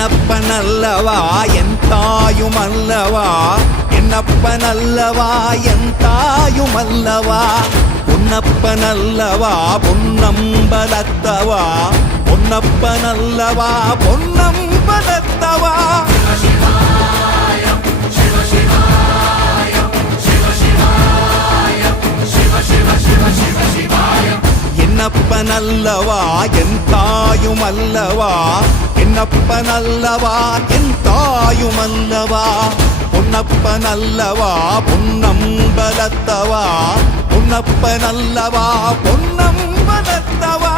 என்னப்பனல்லவா என் தாயுமல்லவா, என்னப்பனல்லவா என் தாயுமல்லவா, பொன்னப்பனல்லவா பொன்னம்பலத்தவா, பொன்னப்பனல்லவா பொன்னம்பலத்தவா. என்னப்பனல்லவா என் தாயுமல்லவா, என்னப்பனல்லவா என் தாயுமல்லவா, பொன்னப்பனல்லவா பொன்னம்பலத்தவா, பொன்னப்பனல்லவா பொன்னம்பலத்தவா.